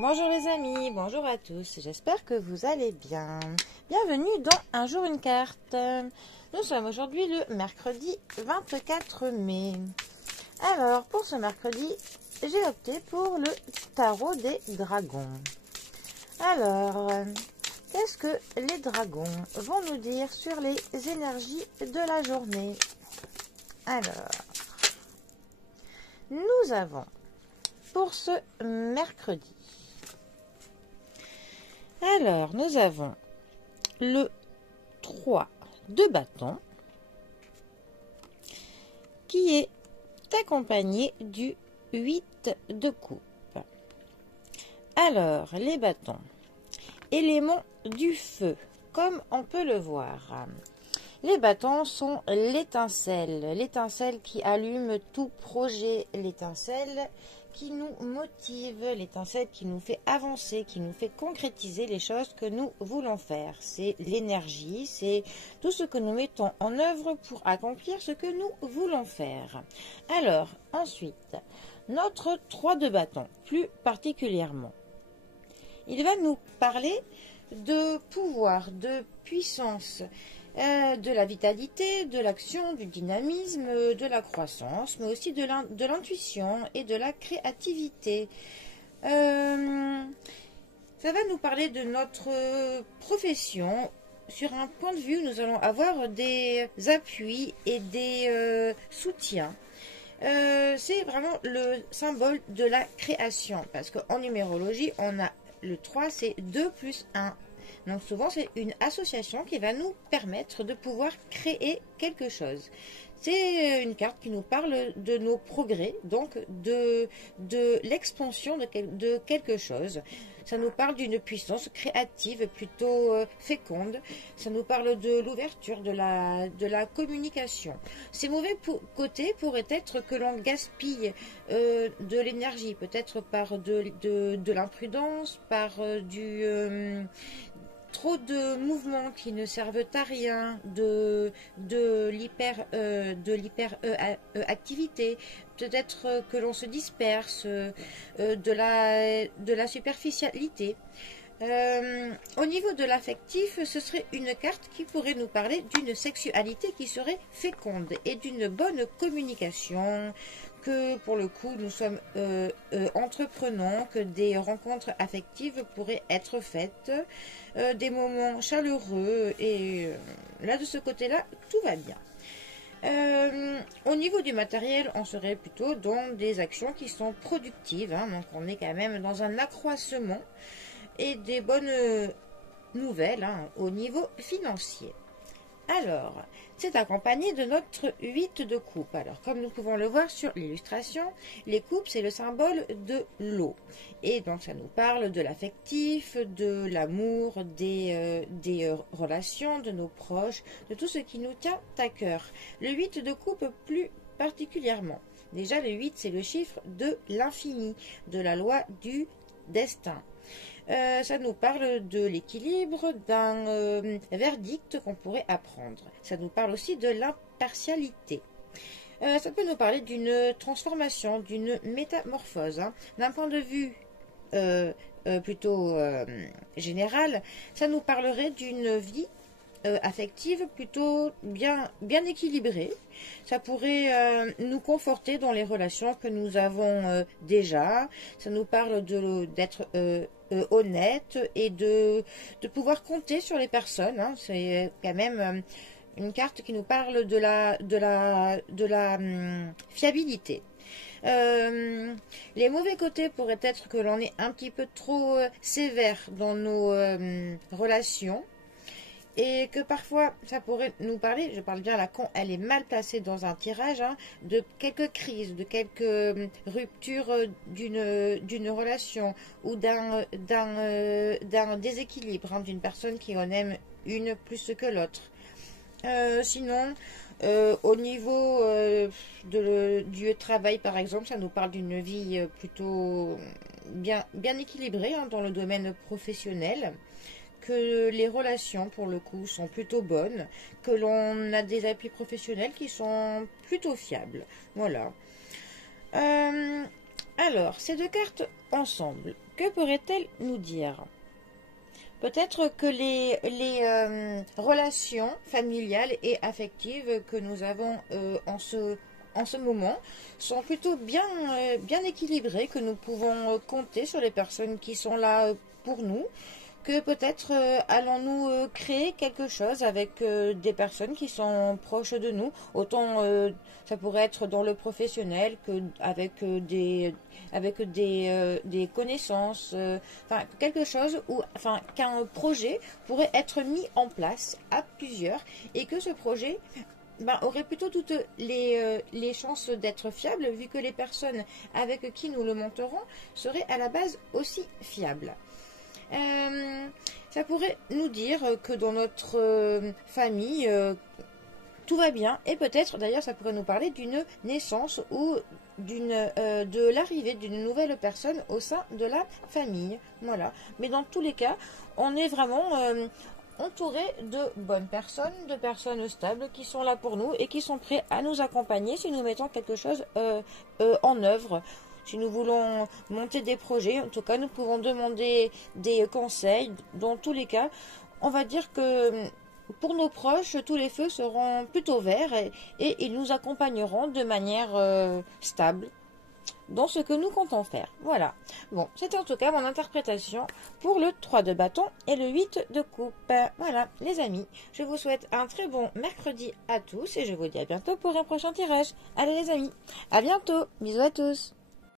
Bonjour les amis, bonjour à tous, j'espère que vous allez bien. Bienvenue dans Un jour une carte. Nous sommes aujourd'hui le mercredi 24 mai. Alors pour ce mercredi, j'ai opté pour le tarot des dragons. Alors, qu'est-ce que les dragons vont nous dire sur les énergies de la journée? Alors, nous avons pour ce mercredi, alors nous avons le 3 de bâton qui est accompagné du 8 de coupe. Alors, les bâtons, élément du feu, comme on peut le voir. Les bâtons sont l'étincelle qui allume tout projet, l'étincelle qui nous motive, l'étincelle qui nous fait avancer, qui nous fait concrétiser les choses que nous voulons faire. C'est l'énergie, c'est tout ce que nous mettons en œuvre pour accomplir ce que nous voulons faire. Alors, ensuite, notre 3 de bâton, plus particulièrement, il va nous parler de pouvoir, de puissance, de la vitalité, de l'action, du dynamisme, de la croissance, mais aussi de l'intuition et de la créativité. Ça va nous parler de notre profession. Sur un point de vue, nous allons avoir des appuis et des soutiens. C'est vraiment le symbole de la création, parce qu'en numérologie, on a le 3, c'est 2 plus 1. Donc souvent, c'est une association qui va nous permettre de pouvoir créer quelque chose. C'est une carte qui nous parle de nos progrès, donc de l'expansion de quelque chose. Ça nous parle d'une puissance créative plutôt féconde. Ça nous parle de l'ouverture, de la communication. Ces mauvais côtés pourraient être que l'on gaspille de l'énergie, peut-être par de l'imprudence, par trop de mouvements qui ne servent à rien, de l'hyper-activité, peut-être que l'on se disperse, de la superficialité. Au niveau de l'affectif, ce serait une carte qui pourrait nous parler d'une sexualité qui serait féconde et d'une bonne communication, que pour le coup nous sommes entreprenants, que des rencontres affectives pourraient être faites, des moments chaleureux, et là de ce côté-là, tout va bien. Au niveau du matériel, on serait plutôt dans des actions qui sont productives, hein, donc on est quand même dans un accroissement et des bonnes nouvelles hein, au niveau financier. Alors, c'est accompagné de notre 8 de coupe. Alors, comme nous pouvons le voir sur l'illustration, les coupes, c'est le symbole de l'eau. Et donc, ça nous parle de l'affectif, de l'amour, des relations, de nos proches, de tout ce qui nous tient à cœur. Le 8 de coupe plus particulièrement. Déjà, le 8, c'est le chiffre de l'infini, de la loi du destin. Ça nous parle de l'équilibre, d'un verdict qu'on pourrait apprendre. Ça nous parle aussi de l'impartialité. Ça peut nous parler d'une transformation, d'une métamorphose. Hein. D'un point de vue plutôt général, ça nous parlerait d'une vie affective plutôt bien équilibrée. Ça pourrait nous conforter dans les relations que nous avons déjà. Ça nous parle d'être honnête et de pouvoir compter sur les personnes. Hein. C'est quand même une carte qui nous parle de la fiabilité. Les mauvais côtés pourraient être que l'on est un petit peu trop sévère dans nos relations. Et que parfois, ça pourrait nous parler, je parle bien là quand elle est mal placée dans un tirage, hein, de quelques crises, de quelques ruptures d'une relation ou d'un déséquilibre, hein, d'une personne qui en aime une plus que l'autre. Sinon, au niveau du travail, par exemple, ça nous parle d'une vie plutôt bien équilibrée hein, dans le domaine professionnel. Que les relations, pour le coup, sont plutôt bonnes, que l'on a des appuis professionnels qui sont plutôt fiables. Voilà. Alors, ces deux cartes ensemble, que pourraient-elles nous dire? Peut-être que les relations familiales et affectives que nous avons en ce moment sont plutôt bien équilibrées, que nous pouvons compter sur les personnes qui sont là pour nous, que peut-être allons-nous créer quelque chose avec des personnes qui sont proches de nous, autant ça pourrait être dans le professionnel que avec des connaissances, enfin quelque chose où, enfin qu'un projet pourrait être mis en place à plusieurs et que ce projet aurait plutôt toutes les chances d'être fiable vu que les personnes avec qui nous le monterons seraient à la base aussi fiables. Ça pourrait nous dire que dans notre famille, tout va bien et peut-être d'ailleurs ça pourrait nous parler d'une naissance ou de l'arrivée d'une nouvelle personne au sein de la famille. Voilà. Mais dans tous les cas, on est vraiment entouré de bonnes personnes, de personnes stables qui sont là pour nous et qui sont prêts à nous accompagner si nous mettons quelque chose en œuvre. Si nous voulons monter des projets, en tout cas, nous pouvons demander des conseils. Dans tous les cas, on va dire que pour nos proches, tous les feux seront plutôt verts et ils nous accompagneront de manière stable dans ce que nous comptons faire. Voilà. Bon, c'est en tout cas mon interprétation pour le 3 de bâton et le 8 de coupe. Voilà, les amis, je vous souhaite un très bon mercredi à tous et je vous dis à bientôt pour un prochain tirage. Allez les amis, à bientôt. Bisous à tous.